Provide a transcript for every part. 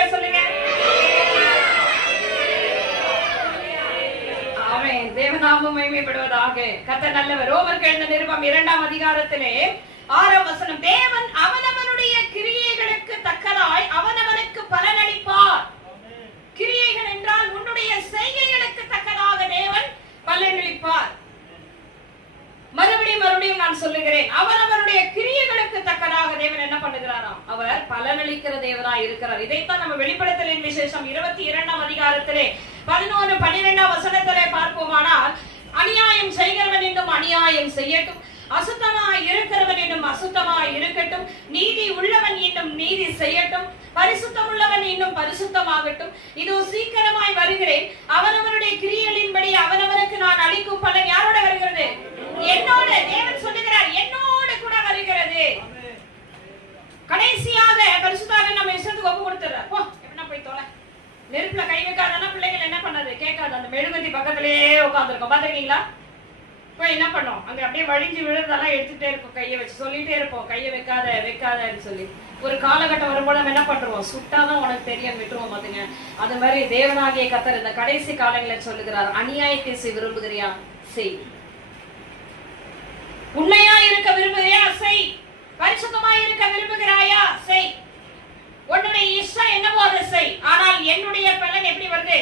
அல்லேலூயா சொல்லுங்க. ஆமென். தேவநாமம் மகிமைப்படுவதாக. கர்த்தர் நல்லவர். ரோமர்கள் எழுதின நிருபம் 2ஆம் அதிகாரத்திலே 6ஆம் வசனம், தேவன் அவனவனுடைய கிரியைகளுக்கு தக்கதாய் அவனவனுக்கு பலனளிப்பார். கிரியைகள் என்றால் உன்னுடைய செய்கைகளுக்கு தக்கதாக தேவன் பலனளிப்பார். மறுபடியும் நான் சொல்லுகிறேன், அவரவருடைய கிரியைகளுக்கு தக்கதாக தேவன் என்ன பண்ணுகிறாராம்? அவர் பலனளிக்கிற தேவனாய் இருக்கிறார். இதைத்தான் நம்ம வெளிப்படுத்தலின் விசேஷம் 22ஆம் அதிகாரத்திலே 11, 12ஆம் வசனத்திலே பார்ப்போமானால், அநியாயம் செய்கிறவன் இன்னும் அநியாயம் செய்யட்டும், அசுத்தமாய் இருக்கிறவன் இன்னும் அசுத்தமாய் இருக்கட்டும், நீதி உள்ளவன் இன்னும் நீதி செய்யட்டும், பரிசுத்தம் உள்ளவன் இன்னும் பரிசுத்தமாகட்டும், இதோ சீக்கிரமாய் வருகிறேன், அவனவனுடைய கிரியைகளின்படி அவனவனுக்கு நான் அளிக்கும் பலன் யாரோட வருகிறது? என்னோட. தேவன் சொல்லுகிறார், என்னோடு கூட வருகிறது. கடைசியாக பரிசுத்தமாக நம்ம இஷ்டத்துக்கு ஒப்பு கொடுத்துறார். போ, எப்படின்னா போய் தொலை. நெருப்புல கை வைக்காதனா பிள்ளைகள் என்ன பண்ணது? கேட்காது. அந்த மெழுகுவர்த்தி பக்கத்திலேயே உட்காந்துருக்கோம். பாத்துருக்கீங்களா? போய் என்ன பண்ணோம்? அங்க அப்படியே வழிஞ்சு விழுறதெல்லாம் எடுத்துட்டே இருப்போம், கையை வச்சு சொல்லிட்டே இருப்போம், கையை வைக்காதன்னு சொல்லி. ஒரு காலகட்டம் வரும்போது நம்ம என்ன பண்றோம்? சுட்டாதான் உனக்கு தெரியும் விட்டுருவோம். பாத்துங்க, அது மாதிரி தேவனாகிய கர்த்தர் இந்த கடைசி காலங்களில் சொல்லுகிறார், அநியாயத்தை செய் விரும்புகிறியா? செய். உண்மையா இருக்க விரும்புகிறியா? செய். பரிசுத்தமா இருக்க விரும்புகிறாயா? செய். உன்னுடைய இஷ்டம் என்னவோ அதை செய். ஆனால் என்னுடைய பலன் எப்படி வருது?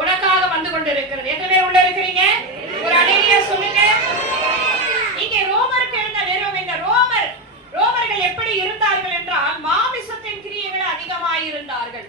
உனக்காக வந்து கொண்டிருக்கிறது. எத்தனை பேர் உள்ள இருக்கிறீங்க? ஒரு அல்லேலூயா சொல்லுங்க. இங்கே ரோமருக்கு எழுந்த நிருபம், இந்த ரோமர்கள் எப்படி இருந்தார்கள் என்றால், மாமிசத்தின் கிரியைகள் அதிகமாய் இருந்தார்கள்.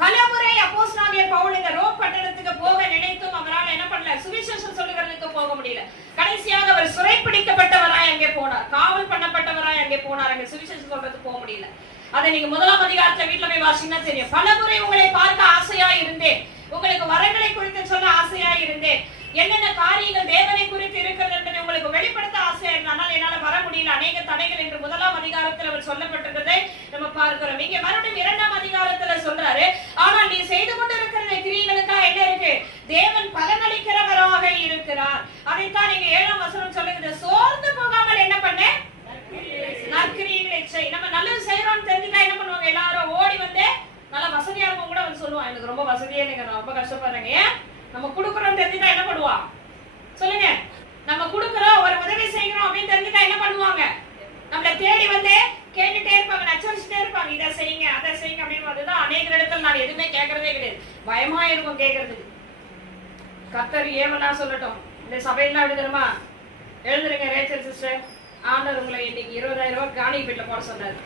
பலமுறை அப்போஸ்தலனாகிய பவுல் இந்த ரோம் பட்டணத்துக்கு போக நினைத்தும் அவரால் என்ன பண்ணல? சுவிசேஷம் சொல்லுகிறதுக்கு போக முடியல. கடைசியாக அவர் சிறைப்பிடிக்கப்பட்டவராய் அங்கே போனார், காவல் பண்ணப்பட்டவராய் அங்கே போனார். அங்கே சுவிசேஷம் சொல்றதுக்கு போக முடியல. அதை நீங்க 1ஆம் அதிகாரத்துல வீட்டுல போய் வாசிங்கன்னா தெரியும். பலமுறை உங்களை பார்க்க ஆசையா இருந்தேன், உங்களுக்கு வரங்களை குறித்து சொல்ல ஆசையா இருந்தேன், என்னென்ன காரியங்கள் தேவனை குறித்து இருக்கிறது என்பதை உங்களுக்கு வெளிப்படுத்த ஆசையா இருந்தேன், ஆனால் என்னால வர முடியல, அநேக தடைகள் என்று 1ஆம் அதிகாரத்தில் அவர் சொல்லப்பட்டிருக்கிறதை நம்ம பார்க்கிறோம். இங்க மறுபடியும் 2ஆம் அதிகாரத்துல சொல்றாரு, ஆனால் நீ செய்து கொண்டிருக்கிற கிரியைகளுக்காக என்ன இருக்கு? தேவன் பலனளிக்கிறவராக இருக்கிறார். அதைத்தான் நீங்க 7ஆம் வசனம் சொல்லுகிறது, சோர்ந்து போகாமல் என்ன பண்ண? நற்கிரியைகளை செய். நம்ம நல்லது செய்யறோம்னு தெரிஞ்சுட்டா என்ன பண்ணுவாங்க? எல்லாரும் ஓடி வந்து, நல்லா வசதியா இருக்கும் கூட வந்து சொல்லுவான், எனக்கு ரொம்ப வசதியா இல்லைங்க, நான் ரொம்ப கஷ்டப்படுறேங்க. ஏன்? நம்ம கொடுக்குறோம் தெரிஞ்சுட்டா என்ன பண்ணுவான்? சொல்லுங்க. நம்ம கொடுக்குறோம், ஒரு உதவி செய்யறோம் அப்படின்னு தெரிஞ்சுட்டா என்ன பண்ணுவாங்க? நம்மளை தேடி வந்து கேட்டுட்டே இருப்பாங்க, நச்சரிச்சுட்டே இருப்பாங்க, இதை செய்யுங்க அதை செய்யுங்க அப்படின்னு. அதுதான் அநேக இடத்துல நான் எதுவுமே கேட்கறதே கிடையாது, பயமா இருக்கும் கேட்கறதுக்கு. கர்த்தர் ஏவனா சொல்லட்டும். இந்த சபையெல்லாம் எழுதுறமா? எழுதுருங்க ரேச்சல் சிஸ்டர், ஆண்டவர் உங்களை இன்னைக்கு 20,000 ரூபாய் காணிக்கை வீட்டுல போட சொன்னாரு.